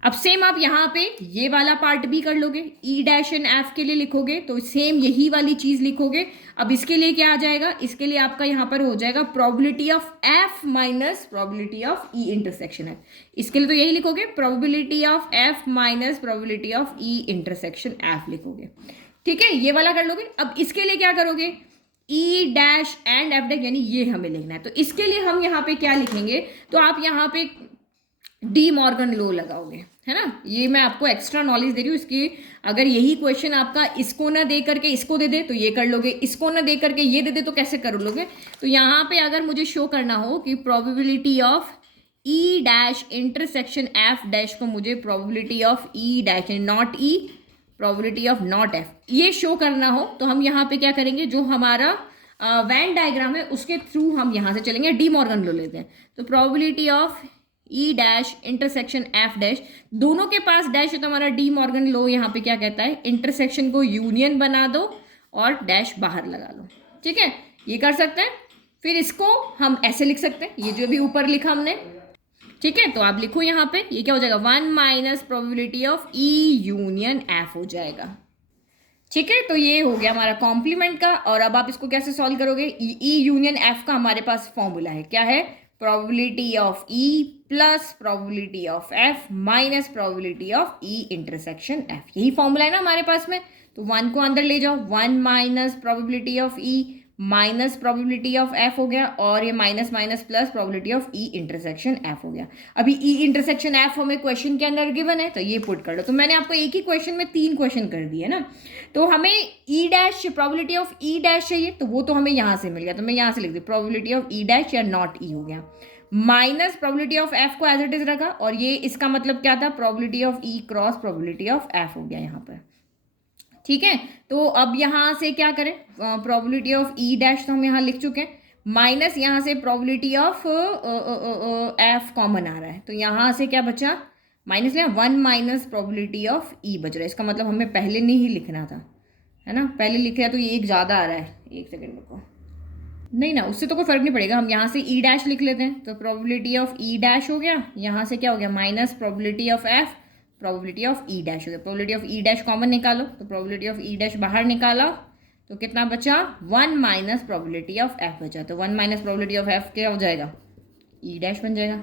अब सेम आप यहाँ पे ये वाला पार्ट भी कर लोगे, ई डैश एंड एफ के लिए लिखोगे तो सेम यही वाली चीज लिखोगे। अब इसके लिए क्या आ जाएगा, इसके लिए आपका यहाँ पर हो जाएगा probability of F minus probability of E intersection F. इसके लिए तो यही लिखोगे, probability of F minus probability of E intersection F लिखोगे, ठीक है, ये वाला कर लोगे। अब इसके लिए क्या करोगे, ई डैश एंड एफ डैश, यानी ये हमें लिखना है। तो इसके लिए हम यहाँ पे क्या लिखेंगे, तो आप यहाँ पे डी मॉर्गन लॉ लगाओगे, है ना। ये मैं आपको एक्स्ट्रा नॉलेज दे रही हूँ इसकी। अगर यही क्वेश्चन आपका इसको ना दे करके इसको दे दे तो ये कर लोगे, इसको ना दे करके ये दे दे तो कैसे कर लोगे। तो यहाँ पे अगर मुझे शो करना हो कि probability of E dash intersection F dash को मुझे probability of E dash not E probability of not F ये शो करना हो, तो हम यहाँ पे क्या करेंगे, जो हमारा वेन डायग्राम है उसके थ्रू हम यहाँ से चलेंगे, डी मॉर्गन लॉ लेते हैं। तो probability of E dash intersection F dash, दोनों के पास डैश है तो हमारा डी मॉर्गन लॉ यहाँ पे क्या कहता है, इंटरसेक्शन को यूनियन बना दो और डैश बाहर लगा लो, ठीक है, ये कर सकते हैं। फिर इसको हम ऐसे लिख सकते हैं, ये जो भी ऊपर लिखा हमने, ठीक है। तो आप लिखो यहाँ पे ये क्या हो जाएगा, 1 minus probability of E union F हो जाएगा, ठीक है। तो ये हो गया हमारा कॉम्प्लीमेंट का। और अब आप इसको कैसे सॉल्व करोगे, ई यूनियन एफ का हमारे पास फॉर्मूला है, क्या है, probability of E plus probability of F minus probability of E intersection F, यही फॉर्मूला है ना हमारे पास में। तो 1 को अंदर ले जाओ, 1 minus probability of E minus probability of F हो गया, और ये minus minus plus probability of E intersection F हो गया। अभी ई इंटरसेक्शन एफ हमें क्वेश्चन के अंदर गिवन है तो ये पुट कर लो। तो मैंने आपको एक ही क्वेश्चन में 3 क्वेश्चन कर दिए ना। तो हमें ई dash probability of E dash चाहिए, तो वो तो हमें यहाँ से मिल गया, तो मैं यहाँ से लिख दी प्रोबेबिलिटी ऑफ ई डैश या नॉट ई हो गया, माइनस प्रोबेबिलिटी ऑफ एफ को एज इट इज रखा, और ये इसका मतलब क्या था, probability of E cross probability of F हो गया यहाँ पर, ठीक है। तो अब यहाँ से क्या करें, प्रोबेबिलिटी ऑफ ई डैश तो हम यहाँ लिख चुके हैं, माइनस यहाँ से प्रोबेबिलिटी ऑफ एफ कॉमन आ रहा है, तो यहाँ से क्या बचा, माइनस लिया, 1 माइनस प्रोबेबिलिटी ऑफ ई बच रहा है। इसका मतलब हमें पहले नहीं लिखना था, है ना, पहले लिखा तो ये एक ज़्यादा आ रहा है, एक सेकेंड रुको, नहीं ना, उससे तो कोई फर्क नहीं पड़ेगा, हम यहाँ से ई डैश लिख लेते हैं। तो प्रोबेबिलिटी ऑफ ई डैश हो गया, यहाँ से क्या हो गया, minus probability of F probability of E dash हो गया। Probability of E dash common निकालो, तो प्रोबेबिलिटी ऑफ ई डैश बाहर निकाला तो कितना बचा, 1 माइनस प्रोबेबिलिटी ऑफ एफ बचा। तो 1 माइनस प्रोबेबिलिटी ऑफ एफ क्या हो जाएगा, ई डैश बन जाएगा,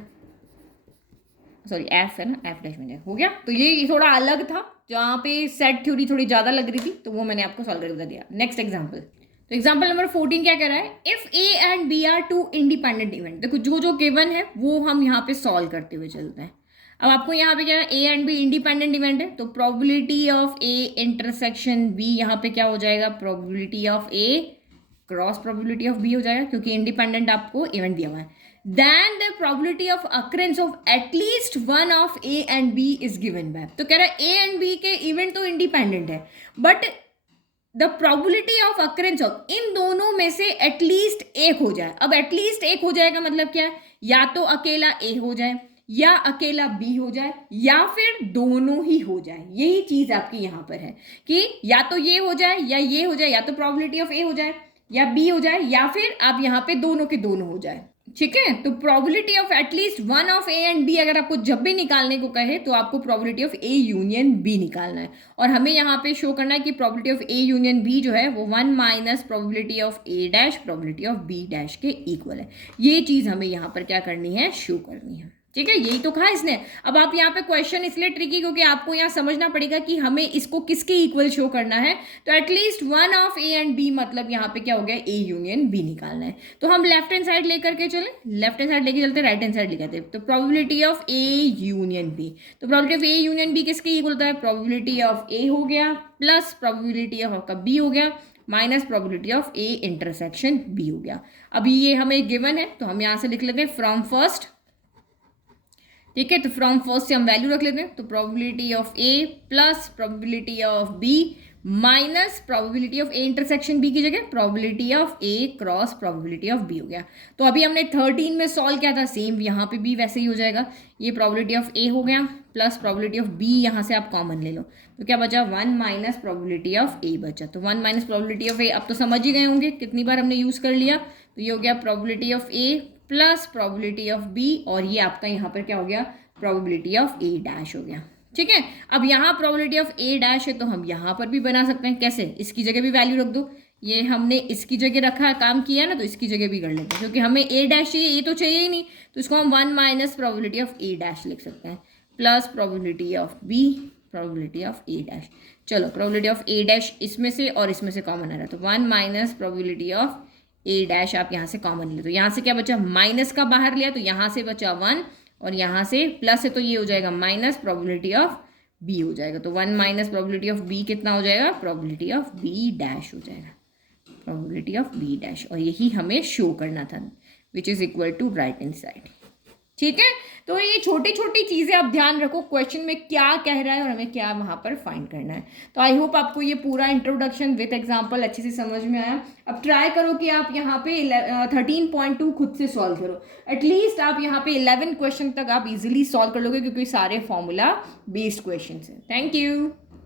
सॉरी एफ है ना, एफ डैश बन जाएगा, हो गया। तो ये थोड़ा अलग था, जहाँ पे सेट थ्योरी थोड़ी ज़्यादा लग रही थी, तो वो मैंने आपको सॉल्व करके बता दिया। नेक्स्ट एग्जाम्पल, तो एग्जाम्पल नंबर 14 क्या कह रहा है, if A and B are 2 independent event. देखो जो जो गिवन है वो हम यहाँ पे सॉल्व करते हुए चलते हैं। अब आपको यहाँ पे क्या है, A and B independent event है, तो probability of A intersection B यहाँ पे क्या हो जाएगा, probability of A cross probability of B हो जाएगा, क्योंकि इंडिपेंडेंट आपको इवेंट दिया हुआ है. Then the probability of occurrence of at least one of A and B is given by. तो कह रहा है ए एंड बी के इवेंट तो इंडिपेंडेंट है, but the probability of occurrence of इन दोनों में से एटलीस्ट एक हो जाए. अब एटलीस्ट एक हो जाएगा मतलब क्या है, या तो अकेला ए हो जाए, या अकेला बी हो जाए, या फिर दोनों ही हो जाए. यही चीज आपकी यहां पर है कि या तो ये हो जाए या ये हो जाए, या तो प्रोबेबिलिटी ऑफ ए हो जाए या बी हो जाए, या फिर आप यहां पे दोनों के दोनों हो जाए. ठीक है, तो probability of at least one of A and B अगर आपको जब भी निकालने को कहे तो आपको probability of A union B निकालना है. और हमें यहाँ पे शो करना है कि probability of A union B जो है वो 1 minus probability of A dash probability of B dash के इक्वल है. ये चीज हमें यहाँ पर क्या करनी है, शो करनी है. ठीक है, यही तो कहा इसने. अब आप यहाँ पे क्वेश्चन इसलिए ट्रिकी क्योंकि आपको यहाँ समझना पड़ेगा कि हमें इसको किसके इक्वल शो करना है. तो at least one of A and B मतलब यहाँ पे क्या हो गया, ए यूनियन बी निकालना है. तो हम लेफ्ट हैंड साइड लेकर के चले, लेफ्ट हैंड साइड लेके चलते, राइट हैंड साइड लेके आते. तो probability of A union B, तो probability of A union B किसके इक्वल होता है, प्रोबेबिलिटी ऑफ ए हो गया प्लस प्रोबेबिलिटी ऑफ आपका बी हो गया minus probability of A intersection B हो गया. अभी ये हमें गिवन है तो हम यहाँ से लिख लेते हैं फ्रॉम फर्स्ट. ठीक है, तो फ्रॉम फर्स्ट से हम वैल्यू रख लेते हैं. तो probability of A plus probability of B minus probability of A intersection B की जगह probability of A cross probability of B हो गया. तो अभी हमने 13 में सॉल्व किया था, सेम यहाँ पे भी वैसे ही हो जाएगा. ये प्रोबेबिलिटी ऑफ ए हो गया प्लस प्रोबेबिलिटी ऑफ बी, यहाँ से आप कॉमन ले लो तो क्या बचा, 1 माइनस प्रोबेबिलिटी ऑफ ए बचा. तो 1 माइनस प्रोबेबिलिटी ऑफ ए अब तो समझ ही गए होंगे कितनी बार हमने यूज कर लिया. तो ये हो गया probability of A plus probability of B, और ये आपका यहाँ पर क्या हो गया, प्रोबेबिलिटी ऑफ ए डैश हो गया. ठीक है, अब यहाँ प्रोबेबिलिटी ऑफ ए डैश है तो हम यहाँ पर भी बना सकते हैं. कैसे, इसकी जगह भी वैल्यू रख दो. ये हमने इसकी जगह रखा, काम किया ना, तो इसकी जगह भी कर लेते हैं क्योंकि हमें ए डैश चाहिए, ये तो चाहिए ही नहीं. तो इसको हम 1 minus probability of A dash लिख सकते हैं plus probability of B probability of A dash. चलो, प्रोबेबिलिटी ऑफ ए डैश इसमें से और इसमें से कॉमन आ रहा है, तो 1 minus probability of A dash आप यहाँ से कॉमन ले. तो यहाँ से क्या बचा, माइनस का बाहर लिया तो यहाँ से बचा 1, और यहाँ से प्लस है तो ये हो जाएगा माइनस प्रोबेबिलिटी ऑफ बी हो जाएगा. तो 1 माइनस प्रोबेबिलिटी ऑफ बी कितना हो जाएगा, प्रोबेबिलिटी ऑफ बी डैश हो जाएगा, प्रोबेबिलिटी ऑफ बी डैश. और यही हमें शो करना था, which is equal to right hand side. ठीक है, तो ये छोटी छोटी चीज़ें आप ध्यान रखो, क्वेश्चन में क्या कह रहा है और हमें क्या वहाँ पर फाइंड करना है. तो आई होप आपको ये पूरा इंट्रोडक्शन विथ एग्जांपल अच्छे से समझ में आया. अब ट्राई करो कि आप यहाँ पे 13.2 खुद से सॉल्व करो. एटलीस्ट आप यहाँ पे 11 क्वेश्चन तक आप इजीली सॉल्व कर लोगे क्योंकि सारे फॉर्मूला बेस्ड क्वेश्चन हैं. Thank you.